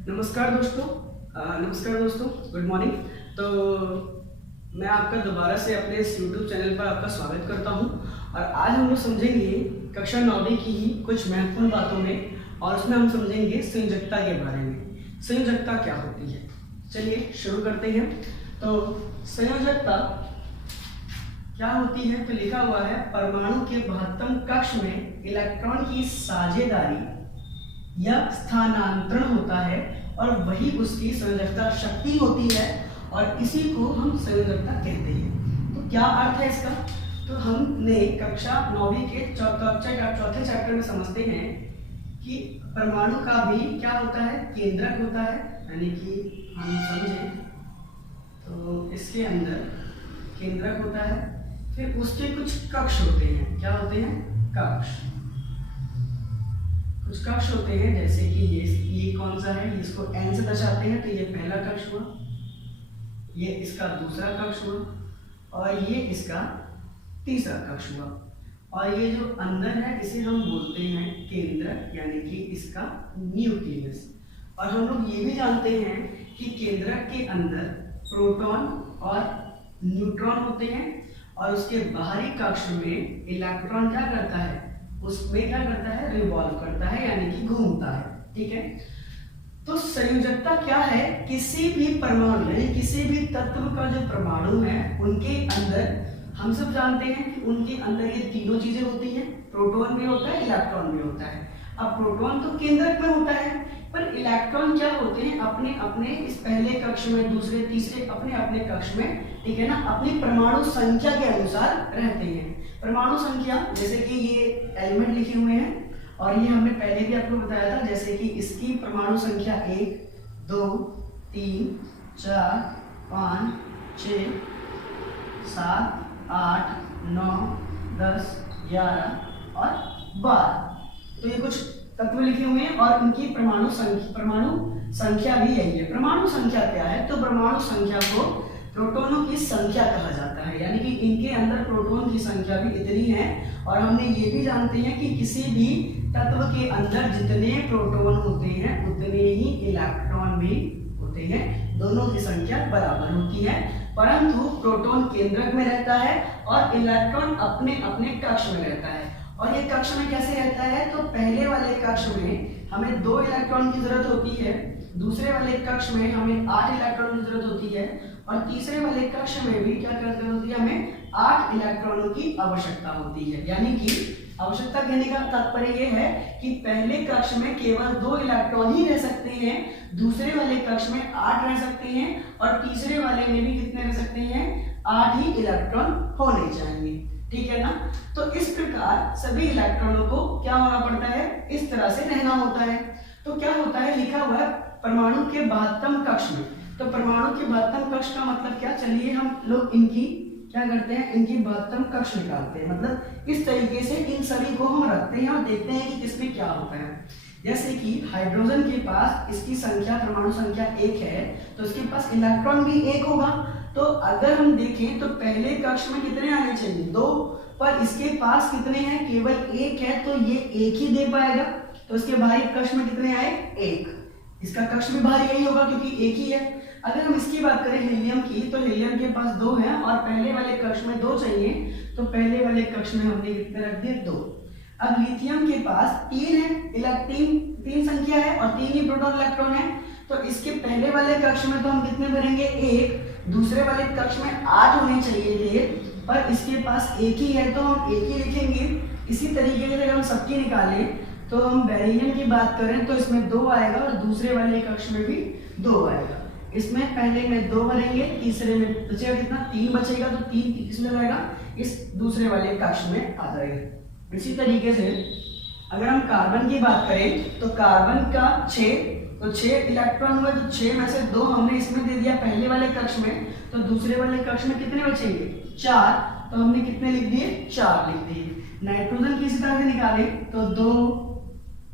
नमस्कार दोस्तों, good morning. तो मैं आपका दोबारा से अपने इस यूट्यूब चैनल पर आपका स्वागत करता हूं और आज हम लोग समझेंगे कक्षा 9वीं की ही कुछ महत्वपूर्ण बातों में और उसमें हम समझेंगे संयोजकता के बारे में। संयोजकता क्या होती है, चलिए शुरू करते हैं। तो संयोजकता क्या होती है, तो लिखा हुआ है परमाणु के महत्तम कक्ष में इलेक्ट्रॉन की साझेदारी या स्थानांतरण होता है और वही उसकी संयोजकता शक्ति होती है और इसी को हम संयोजकता कहते हैं। तो क्या अर्थ है इसका, तो हमने कक्षा 9वीं के चौथे चैप्टर में समझते हैं कि परमाणु का भी क्या होता है, केंद्रक होता है। यानी कि हम समझें तो इसके अंदर केंद्रक होता है, फिर उसके कुछ कक्ष होते हैं। क्या होते हैं? कक्ष। कुछ कक्ष होते हैं, जैसे कि ये कौन सा है, इसको n से दर्शाते हैं, तो ये पहला कक्ष हुआ, ये इसका दूसरा कक्ष हुआ और ये इसका तीसरा कक्ष हुआ। और ये जो अंदर है इसे हम बोलते हैं केंद्रक, यानी कि इसका न्यूक्लियस। और हम लोग ये भी जानते हैं कि केंद्रक के अंदर प्रोटॉन और न्यूट्रॉन होते हैं और उसके बाहरी कक्ष में इलेक्ट्रॉन क्या करता है, उसमें क्या करता है, रिवॉल्व करता है, यानी कि घूमता है। ठीक है, तो संयोजकता क्या है, किसी भी परमाणु यानी किसी भी तत्व का जो परमाणु है उनके अंदर हम सब जानते हैं कि उनके अंदर ये तीनों चीजें होती हैं, प्रोटॉन भी होता है, इलेक्ट्रॉन भी होता है। अब प्रोटॉन तो केंद्रक में होता है, पर इलेक्ट्रॉन क्या होते हैं, अपने अपने इस पहले कक्ष में, दूसरे तीसरे अपने अपने कक्ष में, ठीक है ना, अपनी परमाणु संख्या के अनुसार रहते हैं। परमाणु संख्या जैसे कि ये एलिमेंट लिखे हुए हैं और ये हमने पहले भी आपको बताया था, जैसे कि इसकी परमाणु संख्या 1 2 3 4 5 6 7 8 9 10 11 और 12। तो ये कुछ तत्व लिखे हुए हैं और इनकी परमाणु संख्या भी यही है। परमाणु संख्या क्या है, तो परमाणु संख्या को प्रोटॉनों की संख्या कहा जाता है, यानी कि इनके अंदर प्रोटॉन की संख्या भी इतनी है। और हमने ये भी जानते हैं कि किसी भी तत्व के अंदर जितने प्रोटॉन होते हैं उतने ही इलेक्ट्रॉन भी होते हैं, दोनों की संख्या बराबर होती है। परंतु प्रोटॉन केंद्रक में रहता है और इलेक्ट्रॉन अपने अपने कक्ष में रहता है। और ये कक्ष में कैसे रहता है, तो पहले वाले कक्ष में हमें 2 इलेक्ट्रॉन की जरूरत होती है, दूसरे वाले कक्ष में हमें 8 इलेक्ट्रॉन की जरूरत होती है और तीसरे वाले कक्ष में भी क्या करते होती है, हमें 8 इलेक्ट्रॉनों की आवश्यकता होती है। यानी कि आवश्यकता कहने का तात्पर्य यह है कि पहले कक्ष में केवल 2 इलेक्ट्रॉन ही रह सकते हैं, दूसरे वाले कक्ष में 8 रह सकते हैं और तीसरे वाले में भी कितने रह सकते हैं, 8 ही इलेक्ट्रॉन होने चाहिए। ठीक है ना, तो इस प्रकार सभी इलेक्ट्रॉनों को क्या होना पड़ता है, इस तरह से रहना होता है। तो क्या होता है, लिखा हुआ है परमाणु के महत्तम कक्ष में। तो परमाणु के महत्तम कक्ष का मतलब क्या, चलिए हम लोग इनकी क्या करते हैं, इनकी महत्तम कक्ष निकालते हैं। मतलब इस तरीके से इन सभी को हम रखते हैं और देखते हैं कि किसमें क्या होता है। जैसे कि हाइड्रोजन के पास इसकी संख्या, परमाणु संख्या 1 है, तो इसके पास इलेक्ट्रॉन भी 1 होगा। तो अगर हम देखें तो पहले कक्ष में कितने आने चाहिए, 2, पर इसके पास कितने हैं, केवल 1 है, तो ये 1 ही दे पाएगा। तो इसके बाहरी कक्ष में कितने आए, 1। इसका कक्ष भी बाहरी यही होगा क्योंकि 1 ही है। अगर हम इसकी बात करें हीलियम की, तो हीलियम के पास 2 है और पहले वाले कक्ष में 2 चाहिए, तो पहले वाले कक्ष में हमने कितने रख दिए, 2। अब लिथियम के पास 3 है, 3 संख्या है और 3 ही प्रोटॉन इलेक्ट्रॉन है, तो इसके पहले वाले कक्ष में तो हम कितने भरेंगे, 1। दूसरे वाले कक्ष में 8 होने चाहिए थे, पर इसके पास 1 ही है, तो हम 1 ही लिखेंगे। इसी तरीके से अगर हम सबकी निकालें तो हम बेरिलियम की बात करें तो इसमें 2 आएगा और दूसरे वाले कक्ष में भी 2 आएगा। इसमें पहले में 2 भरेंगे, तीसरे में बचेगा कितना, 3 बचेगा, तो 3 किसमें जाएगा, इस दूसरे वाले कक्ष में आ जाएगा। इसी तरीके से अगर हम कार्बन की बात करें तो कार्बन का 6, तो 6 इलेक्ट्रॉन हुए, तो 6 में से 2 हमने इसमें दे दिया पहले वाले कक्ष में, तो दूसरे वाले कक्ष में कितने बचेंगे, 4, तो हमने कितने लिख दिए, 4 लिख दिए। नाइट्रोजन की इसी तरह से निकाले तो 2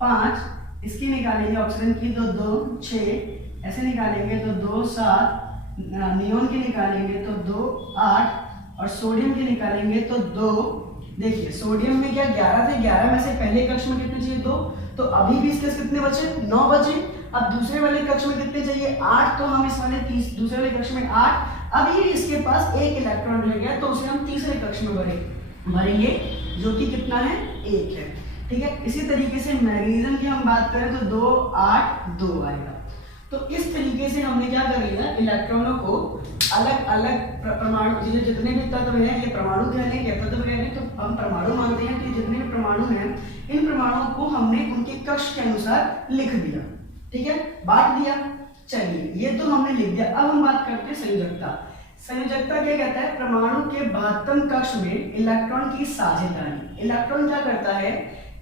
5, इसकी निकालेंगे ऑक्सीजन की तो 2 6, ऐसे निकालेंगे तो 2 7, नियोन की निकालेंगे तो 2 8 और सोडियम की निकालेंगे तो 2। देखिए सोडियम में क्या 11 थे, 11 में से पहले कक्ष में कितने चाहिए, 2, तो अभी भी इसके कितने बचे, 9 बचे। अब दूसरे वाले कक्ष में कितने चाहिए 8, तो हम इस वाले दूसरे वाले कक्ष में 8। अब ये इसके पास एक इलेक्ट्रॉन रह गया तो उसे हम तीसरे कक्ष में भरेंगे जो कि कितना है 1 है। ठीक है, इसी तरीके से मैग्नीशियम की हम बात करें तो 2 8 2 आएगा। तो इस तरीके से हमने क्या कर लिया, इलेक्ट्रॉनों को अलग अलग परमाणु, जितने भी तत्व हैं ये परमाणु कह लें या तत्व कह लें, तो हम परमाणु मानते हैं। तो जितने भी परमाणु हैं इन परमाणुओं को हमने उनके कक्ष के अनुसार लिख दिया। ठीक है, बांट दिया। चलिए ये तो हमने लिख दिया। अब हम बात करते हैं संयोजकता। संयोजकता क्या कहता है, परमाणु के महत्तम कक्ष में इलेक्ट्रॉन की साझेदारी। इलेक्ट्रॉन क्या करता है,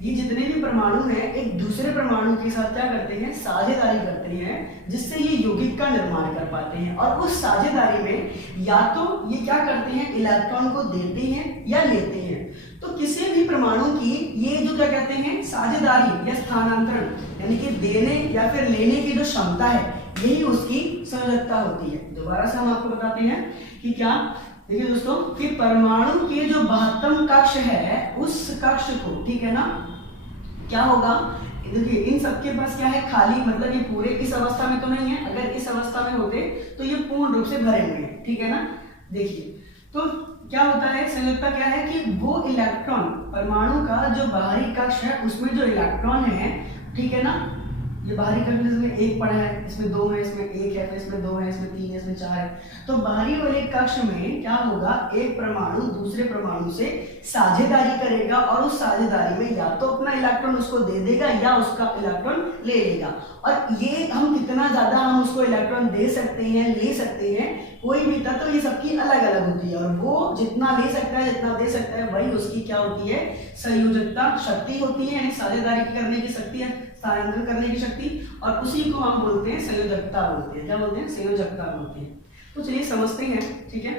ये जितने भी परमाणु हैं एक दूसरे परमाणु के साथ क्या करते हैं, साझेदारी करते हैं, जिससे ये यौगिक का निर्माण कर पाते हैं। और उस साझेदारी में या तो ये क्या करते हैं, इलेक्ट्रॉन को देते हैं या लेते हैं। तो किसी भी परमाणु की ये जो क्या कहते हैं, साझेदारी या स्थानांतरण, यानी कि देने या फिर लेने की जो क्षमता है, यही उसकी संयोजकता होती है। दोबारा से हम आपको बताते हैं कि क्या, देखिए दोस्तों, कि परमाणु के जो महत्तम कक्ष है उस कक्ष को, ठीक है ना, क्या होगा, देखिए इन सबके पास क्या है, खाली, मतलब ये पूरे इस अवस्था में तो नहीं है। अगर इस अवस्था में होते तो ये पूर्ण रूप से भरे हुए हैं। ठीक है ना, देखिए तो क्या होता है, संयोजकता क्या है कि वो इलेक्ट्रॉन, परमाणु का जो बाहरी कक्ष है उसमें जो इलेक्ट्रॉन है, ठीक है ना, ये बाहरी कक्ष में 1 पड़ा है, इसमें 2 है, इसमें 1 है, फिर इसमें 2 है, इसमें 3 है, इसमें 4 है। तो बाहरी वाले कक्ष में क्या होगा, एक परमाणु दूसरे परमाणु से साझेदारी करेगा और उस साझेदारी में या तो अपना इलेक्ट्रॉन उसको दे देगा या उसका इलेक्ट्रॉन ले लेगा। और ये हम कितना ज्यादा हम उसको इलेक्ट्रॉन दे सकते हैं, ले सकते हैं, कोई भी तत्व, ये सबकी अलग अलग होती है। और वो जितना ले सकता है, जितना दे सकता है, वही उसकी क्या होती है, संयोजकता शक्ति होती है, यानी साझेदारी करने की शक्ति है, स्थानांतरण करने की शक्ति। और उसी को हम बोलते हैं संयोजकता बोलते हैं। क्या बोलते हैं, संयोजकता बोलते हैं। तो चलिए समझते हैं। ठीक है,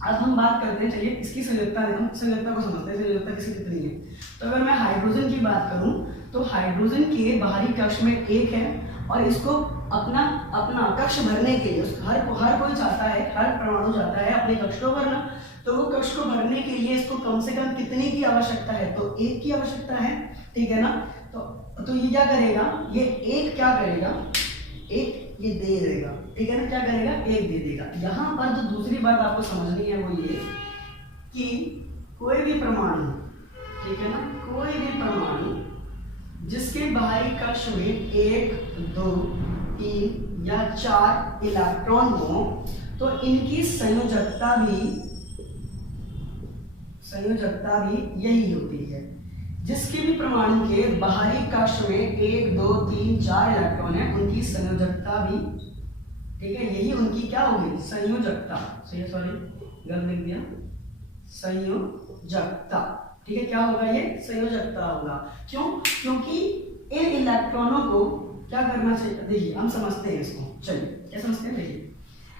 अब हम बात करते हैं, चलिए इसकी संयोजकता, हम संयोजकता को समझते हैं, संयोजकता किसकी कितनी है। तो अगर मैं हाइड्रोजन की बात करूं तो हाइड्रोजन के बाहरी कक्ष में 1 है और इसको अपना अपना कक्ष भरने के लिए हर कोई चाहता है, हर परमाणु चाहता है अपने कक्ष को भरना। तो वो कक्ष को भरने के लिए इसको कम से कम कितने की आवश्यकता है, तो 1 की आवश्यकता है। ठीक है ना, तो ये क्या करेगा, ये 1 क्या करेगा, 1 ये दे देगा। ठीक है ना, क्या करेगा, 1 दे देगा। यहाँ पर जो दूसरी बात आपको समझनी है वो ये कि कोई भी परमाणु, ठीक है ना, कोई भी परमाणु जिसके बाहरी कक्ष में 1 2 3 या 4 इलेक्ट्रॉन हो, तो इनकी संयोजकता भी यही होती है। जिसके भी परमाणु के बाहरी कक्ष में 1 2 3 4 इलेक्ट्रॉन है, उनकी संयोजकता भी, ठीक है, यही उनकी क्या होगी, संयोजकता। सॉरी गलत लिख दिया, संयोजकता। ठीक है, क्या होगा, ये संयोजकता होगा। क्यों, क्योंकि इन इलेक्ट्रॉनों को क्या करना चाहिए, देखिए हम समझते हैं इसको। चलिए क्या समझते हैं, देखिए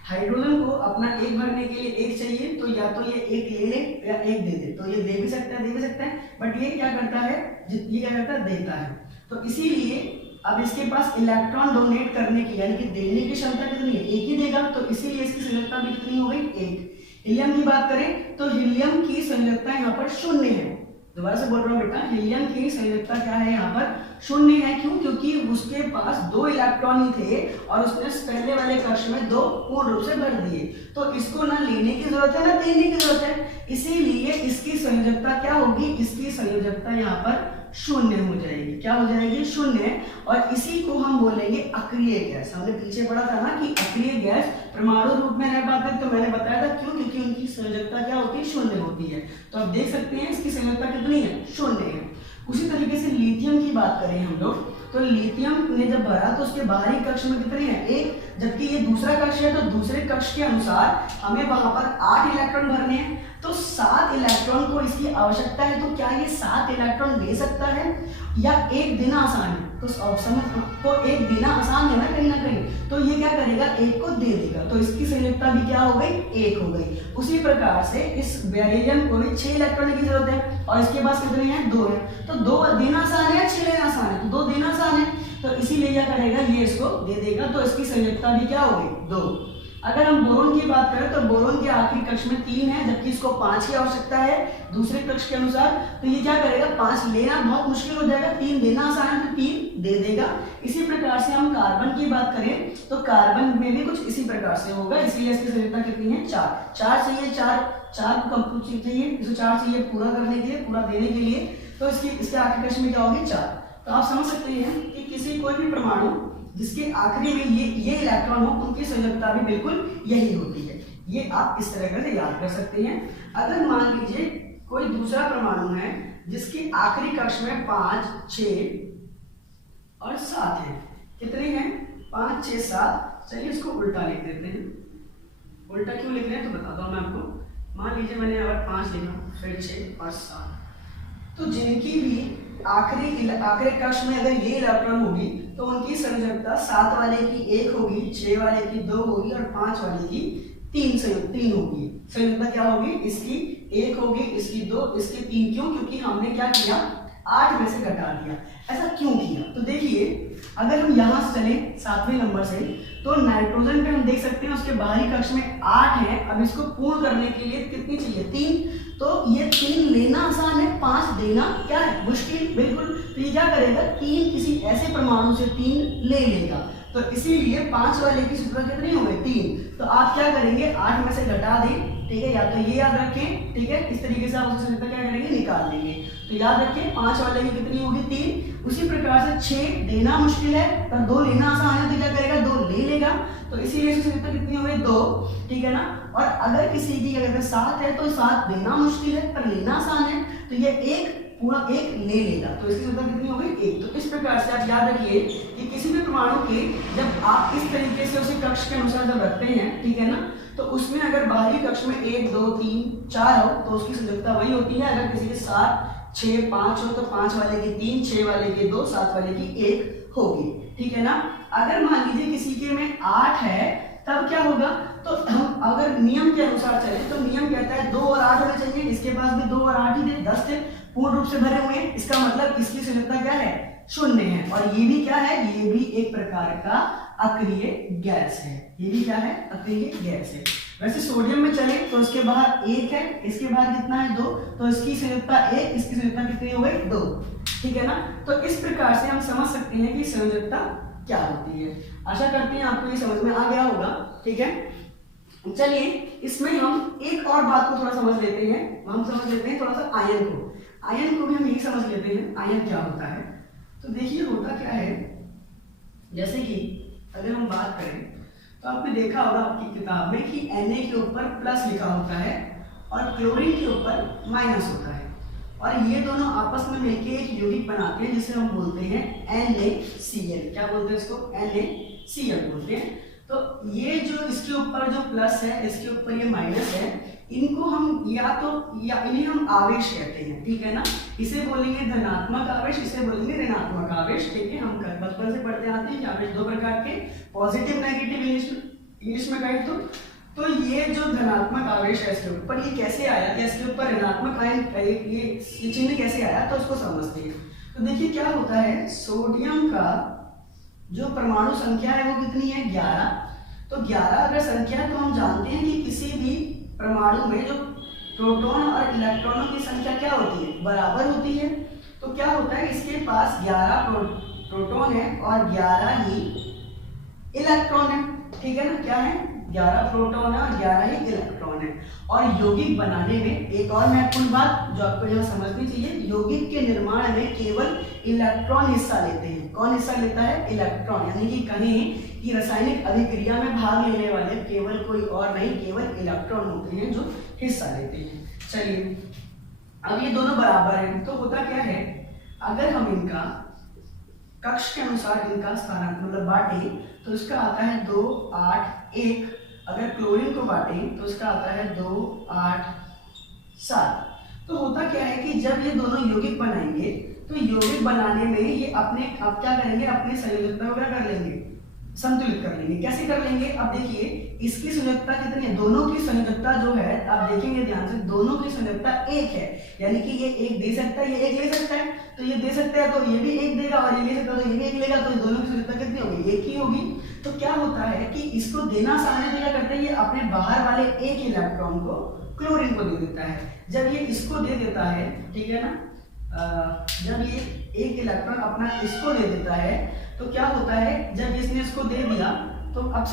हाइड्रोजन को अपना 1 भरने के लिए 1 चाहिए, तो या तो ये 1 ले ले या 1 दे दे। तो ये दे भी सकता है, बट ये क्या करता है, ये क्या करता है, देता है। तो इसीलिए अब इसके पास इलेक्ट्रॉन डोनेट करने की, यानी कि देने की क्षमता कितनी है, 1 ही देगा। तो इसीलिए इसकी संयोजकता भी कितनी हो गई, 1। हीलियम की बात करें तो हीलियम की संयोजकता यहाँ पर 0 है। दोबारा से बोल रहा हूँ बेटा, हीलियम की संयोजकता क्या है, यहाँ पर 0 है। क्यों, क्योंकि उसके पास 2 इलेक्ट्रॉन ही थे और उसने पहले वाले कक्ष में 2 पूर्ण रूप से भर दिए। तो इसको ना लेने की जरूरत है ना देने की जरूरत है, इसीलिए इसकी संयोजकता क्या होगी, इसकी संयोजकता यहाँ पर 0 हो जाएगी। क्या हो जाएगी, 0। और इसी को हम बोलेंगे अक्रिय गैस। हमने पीछे पढ़ा था ना कि अक्रिय गैस परमाणु रूप में रह पाते, तो मैंने बताया था क्यों, क्योंकि उनकी संयोजकता क्या होती है, 0 होती है। तो आप देख सकते हैं इसकी संयोजकता कितनी है, 0 है। उसी तरीके से लिथियम की बात करें हम लोग, तो लिथियम ने जब भरा तो उसके बाहरी कक्ष में कितने हैं, 1, जबकि ये दूसरा कक्ष है, तो दूसरे कक्ष के अनुसार हमें वहां पर 8 इलेक्ट्रॉन भरने हैं। तो 7 इलेक्ट्रॉन को इसकी आवश्यकता है। तो क्या ये 7 इलेक्ट्रॉन ले सकता है या 1 देना आसान है, तो तो 1 देना आसान है ना कहीं, तो ये क्या करेगा, 1 को दे देगा। तो इसकी संयोजकता भी क्या हो गई, 1 हो गई। उसी प्रकार से इस बेरिलियम को भी 6 इलेक्ट्रॉन की जरूरत है और इसके पास कितने हैं, 2 है। तो 2 देना आसान है, 6 लेना आसान है, तो 2 देना आसान है, तो इसीलिए क्या करेगा, ये इसको दे देगा। तो इसकी संयोजकता भी क्या हो गई, 2। अगर हम बोरोन की बात करें तो बोरोन के आखिरी कक्ष में 3 है, जबकि इसको 5 की आवश्यकता है दूसरे कक्ष के अनुसार। तो ये क्या करेगा, 5 लेना बहुत मुश्किल हो जाएगा, 3 देना आसान है तो 3 दे देगा। इसी प्रकार से हम कार्बन की बात करें तो कार्बन में भी कुछ इसी प्रकार से होगा, इसलिए इसकी संयोजकता कितनी है 4। 4 चाहिए, 4 को कंप्लीट चाहिए, इसको 4 चाहिए पूरा करने के लिए, पूरा देने के लिए, तो इसके आखिरी कक्ष में क्या होगी 4। तो आप समझ सकते हैं कि किसी कोई भी परमाणु जिसके आखिरी में ये इलेक्ट्रॉन हो, उनकी संयोजकता भी बिल्कुल यही होती है। ये आप इस तरह से याद कर सकते हैं। अगर मान लीजिए कोई दूसरा परमाणु है जिसके आखिरी कक्ष में 5, 6 और 7 है, कितने हैं 5, 6, 7। चलिए इसको उल्टा लिख देते हैं। उल्टा क्यों लिख रहे हैं तो बताता हूं मैं आपको। मान लीजिए मैंने अगर 5 लिखा, फिर 6 और 7, तो जिनकी भी आखिरी कक्ष में अगर ये इलेक्ट्रॉन होगी तो उनकी संयोजकता 7 वाले की 1 होगी, 6 वाले की 2 होगी और 5 वाले की 3 होगी। संयोजकता क्या होगी, इसकी 1 होगी, इसकी 2, इसकी 3। क्यों? क्योंकि हमने क्या किया 8 में से घटा दिया। ऐसा क्यों किया? तो देखिए अगर हम यहाँ से चले 7वें नंबर से, तो नाइट्रोजन पे हम देख सकते हैं उसके बाहरी कक्ष में 8 है। अब इसको पूर्ण करने के लिए कितनी चाहिए 3, तो ये 3 लेना आसान है, 5 देना क्या है मुश्किल, बिल्कुल। तो ये क्या करेगा 3 किसी ऐसे परमाणु से 3 ले लेगा, तो इसीलिए 5 वाले की सूत्र कितनी हो गई 3। तो आप क्या करेंगे 8 में से घटा दें, ठीक है, या तो ये याद रखें, ठीक है, इस तरीके से आप उसकी क्या करेंगे निकाल लेंगे। तो याद रखें 5 वाले की कितनी होगी 3। उसी प्रकार से 6 देना मुश्किल है पर 2 लेना आसान है, तो क्या करेगा 2 ले लेगा, तो इसीलिए इसकी संख्या कितनी हो गई 2, ठीक है ना। और अगर किसी की अगर 7 है तो 7 देना मुश्किल है पर लेना आसान है, तो ये 1 पूरा 1 ले लेगा, तो इसकी संख्या कितनी हो गई 1। तो इस प्रकार से आप याद रखिए कि किसी भी परमाणु के जब आप इस तरीके से उसी कक्ष के अनुसार जब रखते हैं, ठीक है ना, तो उसमें अगर बाहरी कक्ष में 1, 2, 3, 4 हो तो उसकी संयोजकता वही होती है। अगर किसी के 7, 6, 5 हो तो 5 वाले की 3, 6 वाले की 2, 7 वाले की 1 होगी, ठीक है ना। अगर मान लीजिए किसी के में 8 है तब क्या होगा, तो हम अगर नियम के अनुसार चले तो नियम कहता है 2 और 8 होने चाहिए, इसके पास भी 2 और 8 ही थे, 10 थे, पूर्ण रूप से भरे हुए हैं, इसका मतलब इसकी संयोजकता क्या है 0 है। और ये भी क्या है, ये भी एक प्रकार का अक्रिय गैस है, ये भी क्या है अक्रिय गैस है। वैसे सोडियम में चले तो इसके बाहर 1 है, इसके बाहर कितना है 2, तो इसकी संयोजकता 1, इसकी संयोजकता कितनी हो गई 2, ठीक है ना। तो इस प्रकार से हम समझ सकते हैं कि संयोजकता क्या होती है। आशा करते हैं आपको ये समझ में आ गया होगा, ठीक है। चलिए इसमें हम एक और बात को थोड़ा समझ लेते हैं, हम समझ लेते हैं थोड़ा सा आयन को भी हम यही समझ लेते हैं आयन क्या होता है। तो देखिए होता क्या है, जैसे कि अगर हम बात करें तो आपने देखा होगा आपकी किताब में कि Na के ऊपर प्लस लिखा होता है और क्लोरीन के ऊपर माइनस होता है, और ये दोनों आपस में मिलके एक यौगिक बनाते हैं जिसे हम बोलते हैं NaCl। क्या बोलते हैं इसको, NaCl बोलते हैं। तो ये जो इसके ऊपर जो प्लस है, इसके ऊपर ये माइनस है, इनको हम या इन्हें हम आवेश कहते हैं, ठीक है ना। इसे बोलेंगे धनात्मक आवेश, इसे बोलेंगे ऋणात्मक आवेश, ठीक है। हम बचपन से पढ़ते आते हैं कि आवेश 2 प्रकार के, पॉजिटिव नेगेटिव इंग्लिश में कहें तो ये जो धनात्मक आवेश है इसके ऊपर ये कैसे आया, या इसके ऊपर ऋणात्मक आयन ये चिन्ह कैसे आया, तो उसको समझते हैं। तो देखिए क्या होता है, सोडियम का जो परमाणु संख्या है वो कितनी है 11। तो 11 अगर संख्या है तो हम जानते हैं कि किसी भी परमाणु में जो प्रोटॉन और इलेक्ट्रॉनों की संख्या क्या होती है बराबर होती है। तो क्या होता है, इसके पास 11 प्रोटॉन है और 11 ही इलेक्ट्रॉन है, ठीक है ना। क्या है 11 प्रोटॉन है और 11 ही इलेक्ट्रॉन है। और यौगिक बनाने में एक और महत्वपूर्ण बात जो आपको यहाँ समझनी चाहिए, यौगिक के निर्माण में केवल इलेक्ट्रॉन हिस्सा लेते हैं। कौन हिस्सा लेता है, इलेक्ट्रॉन। यानी कि कहें कि रासायनिक अभिक्रिया में भाग लेने वाले केवल कोई और नहीं, केवल इलेक्ट्रॉन होते हैं जो हिस्सा लेते हैं। चलिए अब ये दोनों बराबर हैं, तो होता क्या है, अगर हम इनका कक्ष के अनुसार इनका स्थानांतरण मतलब बांटे तो इसका आता है 2, 8, 1। अगर क्लोरीन को बांटे तो इसका आता है 2, 8, 7। तो होता क्या है कि जब ये दोनों यौगिक बनाएंगे तो यौगिक बनाने में ये अपने आप क्या करेंगे, अपने संयोजकता वगैरह कर लेंगे, संतुलित कर लेंगे। कैसे कर लेंगे? अब देखिए इसकी संयोजकता कितनी है, दोनों की संयोजकता जो है आप देखेंगे ध्यान से, दोनों की संयोजकता एक है, यानी कि ये एक दे सकता है, ये एक ले सकता है, तो ये दे सकता है तो ये भी एक देगा, और ये ले सकता है तो ये भी एक लेगा, तो दोनों की संयोजकता कितनी होगी? एक ही होगी। तो क्या होता है कि इसको देना आसान है, तो क्या करते हैं, ये अपने बाहर वाले एक इलेक्ट्रॉन को क्लोरीन को दे देता है। जब ये इसको दे देता है, ठीक है ना, जब ये एक इलेक्ट्रॉन अपना इसको दे देता है तो क्या होता है, जब इसने इसको दे दिया तो अब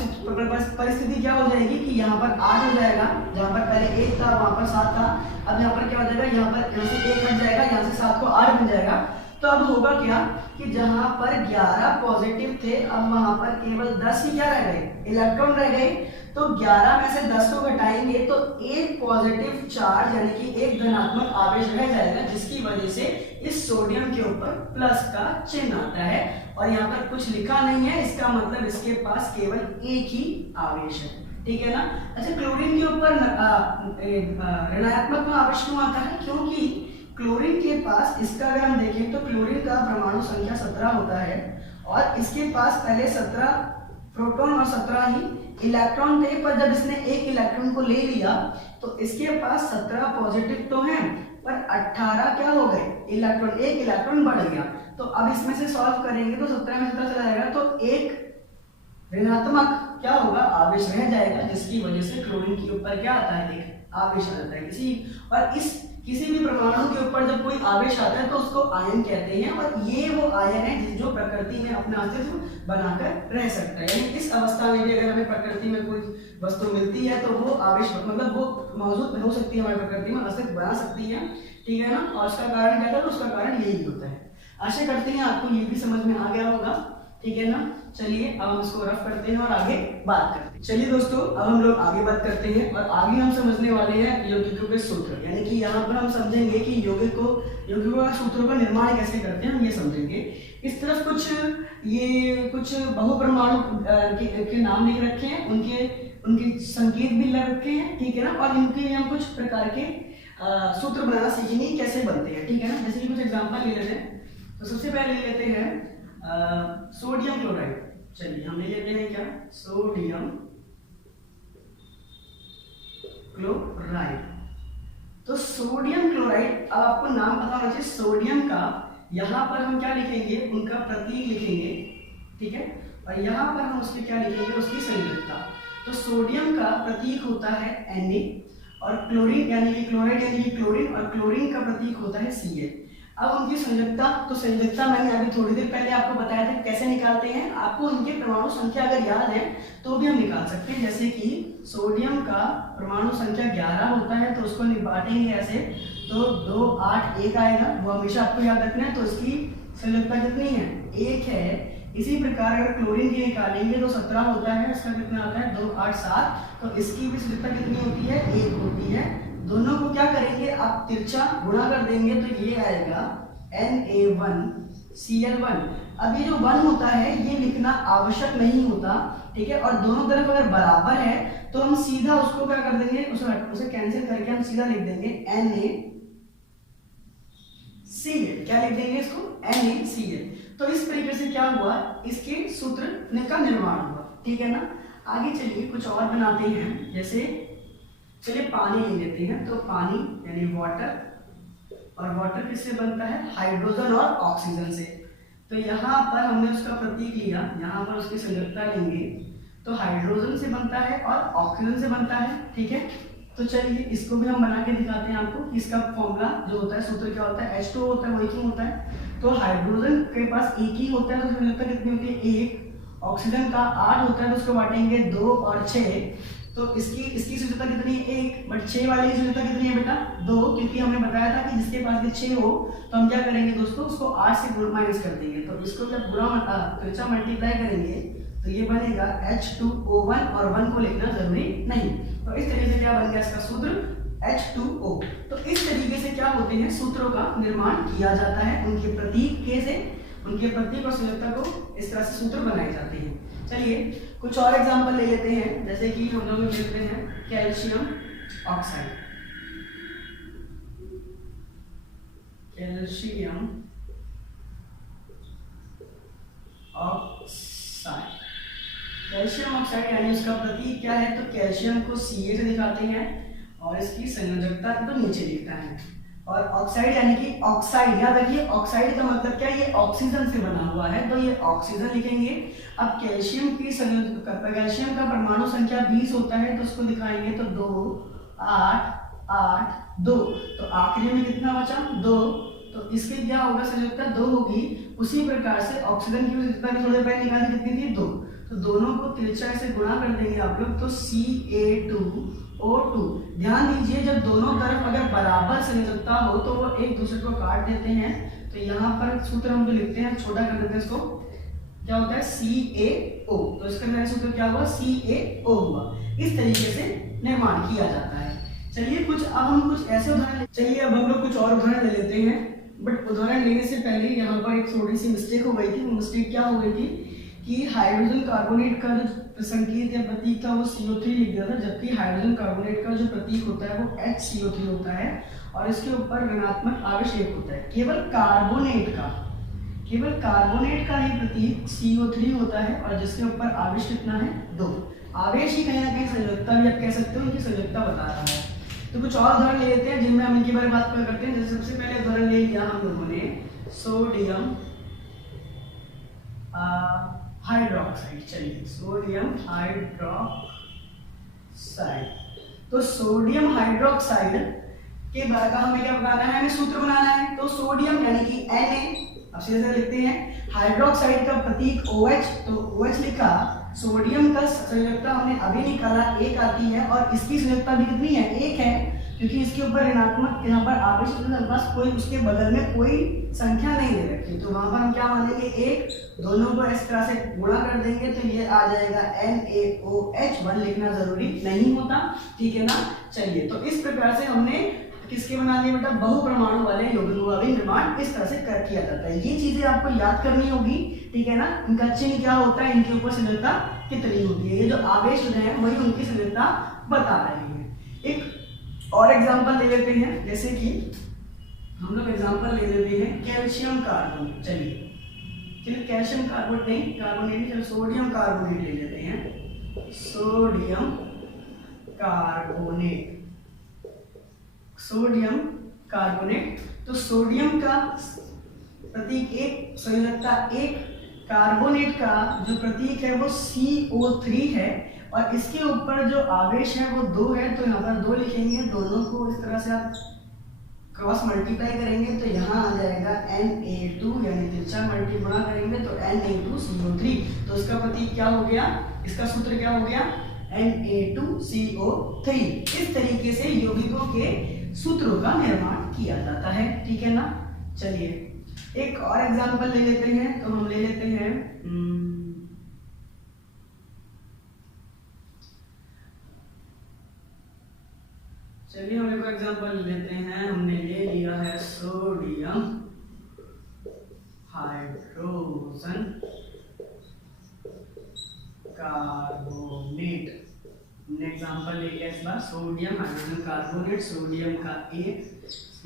परिस्थिति क्या हो जाएगी कि यहाँ पर 8 हो जाएगा, जहाँ पर पहले 1 था वहां पर 7 था, अब यहाँ पर क्या हो जाएगा, यहाँ से 1 हट जाएगा, यहाँ से 7 को 8 बन जाएगा। तो अब होगा क्या कि जहां पर 11 पॉजिटिव थे, अब वहां पर केवल 10 ही क्या रह गए, इलेक्ट्रॉन रह गए। तो 11 में से 10 को घटाएंगे तो एक पॉजिटिव चार्ज यानी कि एक धनात्मक आवेश रह जाएगा, जिसकी वजह से इस सोडियम के ऊपर प्लस का चिन्ह आता है। और यहाँ पर कुछ लिखा नहीं है, इसका मतलब इसके पास केवल एक ही आवेश है, ठीक है ना। अच्छा, क्लोरीन के ऊपर ऋणात्मक आवेश क्यों आता है? क्योंकि क्लोरीन के पास, इसका अगर हम देखें तो क्लोरीन का परमाणु संख्या 17 होता है, और इसके पास पहले 17 प्रोटॉन और 17 ही इलेक्ट्रॉन थे, पर जब इसने एक इलेक्ट्रॉन को ले लिया तो इसके पास 17 पॉजिटिव तो हैं, पर 18 क्या हो गए, इलेक्ट्रॉन, एक इलेक्ट्रॉन बढ़ गया। तो अब इसमें से सॉल्व करेंगे तो 17 में 17 चला जाएगा, तो एक ऋणात्मक क्या होगा, आवेश रह जाएगा, जिसकी वजह से क्लोरीन के ऊपर क्या आता है, एक आवेश आ जाता है। किसी भी परमाणु के ऊपर जब कोई आवेश आता है तो उसको आयन कहते हैं, और ये वो आयन है जो प्रकृति में अपना अस्तित्व बनाकर रह सकता है। यानी इस अवस्था में भी अगर हमें प्रकृति में कोई वस्तु मिलती है तो वो आवेश, मतलब वो मौजूद हो सकती है हमारी प्रकृति में, अस्तित्व बना सकती है, ठीक है ना। और उसका कारण क्या था, तो उसका कारण यही होता है। आशा करते हैं आपको ये भी समझ में आ गया होगा, ठीक है ना। चलिए अब हम इसको रफ करते हैं और आगे बात करते हैं। चलिए दोस्तों, अब हम लोग आगे बात करते हैं, और आगे हम समझने वाले हैं यौगिकों के सूत्र, यानी कि यहाँ पर हम समझेंगे कि यौगिकों का सूत्रों का निर्माण कैसे करते हैं, हम ये समझेंगे। इस तरफ कुछ बहुपरमाणु के नाम लिख रखे हैं, उनके संकेत भी लग रखे हैं, ठीक है ना। और इनके हम कुछ प्रकार के सूत्र बनाना सीखेंगे कैसे बनते हैं, ठीक है ना। जैसे कि कुछ एग्जाम्पल ले लेते हैं, तो सबसे पहले ले लेते हैं सोडियम क्लोराइड। चलिए हम ले लेते हैं क्या, सोडियम क्लोराइड। तो सोडियम क्लोराइड, अब आपको नाम पता होना चाहिए सोडियम का, यहां पर हम क्या लिखेंगे, उनका प्रतीक लिखेंगे, ठीक है। और यहां पर हम उसके क्या लिखेंगे, उसकी संयोजकता। तो सोडियम का प्रतीक होता है Na, और क्लोरीन यानी कि क्लोराइड यानी कि क्लोरीन, और क्लोरीन का प्रतीक होता है Cl। अब उनकी संयोजकता, तो संयोजकता मैंने अभी थोड़ी देर पहले आपको बताया था कैसे निकालते हैं। आपको उनके परमाणु संख्या अगर याद है तो भी हम निकाल सकते हैं। जैसे कि सोडियम का परमाणु संख्या 11 होता है, तो उसको बांटेंगे ऐसे, तो 2 8 1 आएगा, वो हमेशा आपको याद रखना है। तो इसकी संयोजकता कितनी है, 1 है। इसी प्रकार अगर क्लोरीन की निकालेंगे तो 17 होता है, इसका कितना आता है 2 8 7, तो इसकी भी संयोजकता कितनी होती है, 1 होती है। दोनों को क्या करेंगे, आप तिरछा गुणा कर देंगे तो ये आएगा Na1Cl1। अब ये जो 1 होता है ये लिखना आवश्यक नहीं होता, ठीक है। और दोनों तरफ अगर बराबर है तो हम सीधा उसको क्या कर देंगे, उसे कैंसिल करके हम सीधा लिख देंगे NaCl। क्या लिख देंगे इसको, NaCl। तो इस तरीके से क्या हुआ, इसके सूत्र का निर्माण हुआ, ठीक है ना। आगे चलिए कुछ और बनाते हैं। जैसे चलिए पानी ले लेते हैं, तो पानी यानी वाटर, और वाटर किससे बनता है, हाइड्रोजन और ऑक्सीजन से। तो यहाँ पर हमने उसका प्रतीक लिया, यहाँ पर उसकी संयोजकता लेंगे, तो हाइड्रोजन से बनता है और ऑक्सीजन से बनता है, ठीक है। तो चलिए इसको भी हम बना के दिखाते हैं आपको। इसका फॉर्मूला जो होता है, सूत्र क्या होता है, H2O होता है, वही क्यों होता है। तो हाइड्रोजन के पास एक ही होता है, तो संयोजकता कितनी होती है, 1। ऑक्सीजन का 8 होता है, तो उसको बांटेंगे 2 और 6, तो इसकी संयोजकता कितनी है, 1। बट 6 वाले की संयोजकता कितनी है बेटा, 2, क्योंकि हमने बताया था कि जिसके पास भी 6 हो तो हम क्या करेंगे दोस्तों, उसको 8 से माइनस कर देंगे। तो इसको जब त्रिज्या मल्टीप्लाई करेंगे तो ये बनेगा H2O1, और 1 को लिखना जरूरी नहीं। तो इस तरीके से क्या बन गया इसका सूत्र, H2O। तो इस तरीके से क्या होते हैं, सूत्रों का निर्माण किया जाता है, उनके प्रतीक और संयोजकता को इस तरह से सूत्र बनाए जाते हैं। चलिए कुछ और एग्जांपल ले लेते हैं। जैसे कि हम लोग लेते हैं कैल्शियम ऑक्साइड। कैल्शियम ऑक्साइड यानी उसका प्रतीक क्या है, तो कैल्शियम को Ca से दिखाते हैं और इसकी संयोजकता तो नीचे लिखता है। और ऑक्साइड यानी कि ऑक्साइड, याद रखिए ऑक्साइड का मतलब क्या है, ये ऑक्सीजन से बना हुआ है, तो ये ऑक्सीजन लिखेंगे। अब कैल्शियम की कैल्शियम का परमाणु संख्या 20 होता है, तो उसको दिखाएंगे तो 2 8 8 2, तो आखिरी में कितना बचा 2, तो इसके क्या होगा, संयोजकता 2 होगी। उसी प्रकार से ऑक्सीजन की संयोजकता भी थोड़े पहले निकाली कितनी थी 2, तो दोनों को तिरछा से गुणा कर देंगे आप लोग, तो Ca2O2। ध्यान दीजिए जब दोनों तरफ अगर बराबर संयोजकता हो तो वो एक दूसरे को काट देते हैं, तो यहाँ पर सूत्र हम जो लिखते हैं छोटा कर देते हैं इसको, क्या होता है CaO, तो इसका नया सूत्र क्या हुआ CaO हुआ। इस तरीके से निर्माण किया जाता है। चलिए अब हम कुछ ऐसे उदाहरण, चलिए अब हम लोग कुछ और उदाहरण ले लेते हैं। बट उदाहरण लेने से पहले यहाँ पर एक थोड़ी सी मिस्टेक हो गई थी। वो मिस्टेक क्या हो गई थी कि हाइड्रोजन कार्बोनेट का जो संकेत या प्रतीक था वो CO3 लिख दिया था, जबकि हाइड्रोजन कार्बोनेट का जो प्रतीक होता है वो HCO3 होता है और इसके ऊपर ऋणात्मक आवेश एक होता है। केवल कार्बोनेट का ही प्रतीक CO3 होता है और जिसके ऊपर आवेश कितना है 2। आवेश ही कहीं ना कहीं संयोजकता भी आप कह सकते हो, इनकी संयोजकता बता रहा है। तो कुछ और उदाहरण ले लेते हैं जिनमें हम इनके बारे में बात करते हैं। जैसे सबसे पहले उदाहरण ले लिया हम लोगों ने सोडियम हाइड्रोक्साइड। चलिए सोडियम हाइड्रोक्साइड, तो सोडियम हाइड्रोक्साइड के बारे का हमें क्या बनाना है, हमें सूत्र बनाना है। तो सोडियम यानी कि Na, अब सीधे लिखते हैं। हाइड्रोक्साइड का प्रतीक OH, तो OH लिखा। सोडियम का संयोजकता हमने अभी निकाला 1 आती है और इसकी संयोजकता भी कितनी है 1 है, क्योंकि इसके ऊपर ऋणात्मक यहाँ पर आवेश बस कोई उसके बगल में कोई संख्या नहीं दे रखी, तो वहां पर हम क्या मानेंगे 1, दोनों को इस तरह से गुणा कर देंगे तो ये आ जाएगा NaOH। 1 लिखना जरूरी नहीं होता, ठीक है ना। चलिए तो इस प्रकार से हमने किसके बना दिए बेटा, बहुपरमाणु वाले यौगिकों का भी निर्माण इस तरह से किया जाता है। ये चीजें आपको याद करनी होगी, ठीक है ना। इनका चिन्ह क्या होता है, इनके ऊपर संयोजकता कितनी होती है, ये जो आवेश हैं वही उनकी संयोजकता बता रहे हैं। एक और एग्जांपल ले लेते हैं, जैसे कि हम लोग एग्जांपल ले लेते हैं कैल्शियम कार्बोनेट। चलिए कैल्शियम कार्बोनेट नहीं, चलो सोडियम कार्बोनेट ले लेते हैं। सोडियम कार्बोनेट, तो सोडियम का प्रतीक 1, संयोजकता 1, कार्बोनेट का जो प्रतीक है वो CO3 है और इसके ऊपर जो आवेश है वो 2 है, तो यहाँ पर 2 लिखेंगे। दोनों को इस तरह से आप क्रॉस मल्टीप्लाई करेंगे तो यहाँ आ जाएगा Na2, यानी तिरछा मल्टी गुणा करेंगे तो Na2CO3। तो इसका प्रतीक क्या हो गया, इसका सूत्र क्या हो गया Na2CO3। इस तरीके से यौगिकों के सूत्रों का निर्माण किया जाता है, ठीक है ना। चलिए एक और एग्जांपल ले लेते हैं, तो हम ले लेते हैं चलिए हम एक एग्जांपल ले लेते हैं। हमने ले लिया है सोडियम हाइड्रोजन कार्बोनेट। हमने एग्जांपल ले लिया इस बार सोडियम हाइड्रोजन कार्बोनेट। सोडियम का 1,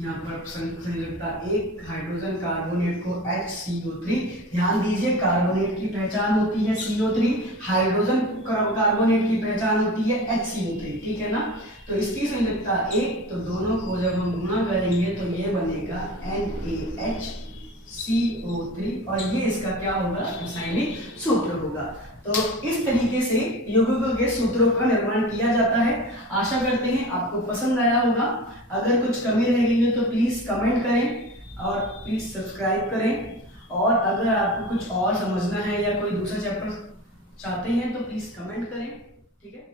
यहाँ पर संयोजकता 1, हाइड्रोजन कार्बोनेट को HCO3। ध्यान दीजिए कार्बोनेट की पहचान होती है CO3, हाइड्रोजन कार्बोनेट की पहचान होती है HCO3, ठीक है ना। तो इसकी संयोजकता 1, तो दोनों को जब हम गुणा करेंगे तो ये बनेगा NaHCO3 और ये इसका क्या होगा, रासायनिक सूत्र होगा। तो इस तरीके से यौगिकों के सूत्रों का निर्माण किया जाता है। आशा करते हैं आपको पसंद आया होगा। अगर कुछ कमी रह गई है तो प्लीज़ कमेंट करें और प्लीज़ सब्सक्राइब करें। और अगर आपको कुछ और समझना है या कोई दूसरा चैप्टर चाहते हैं तो प्लीज़ कमेंट करें, ठीक है।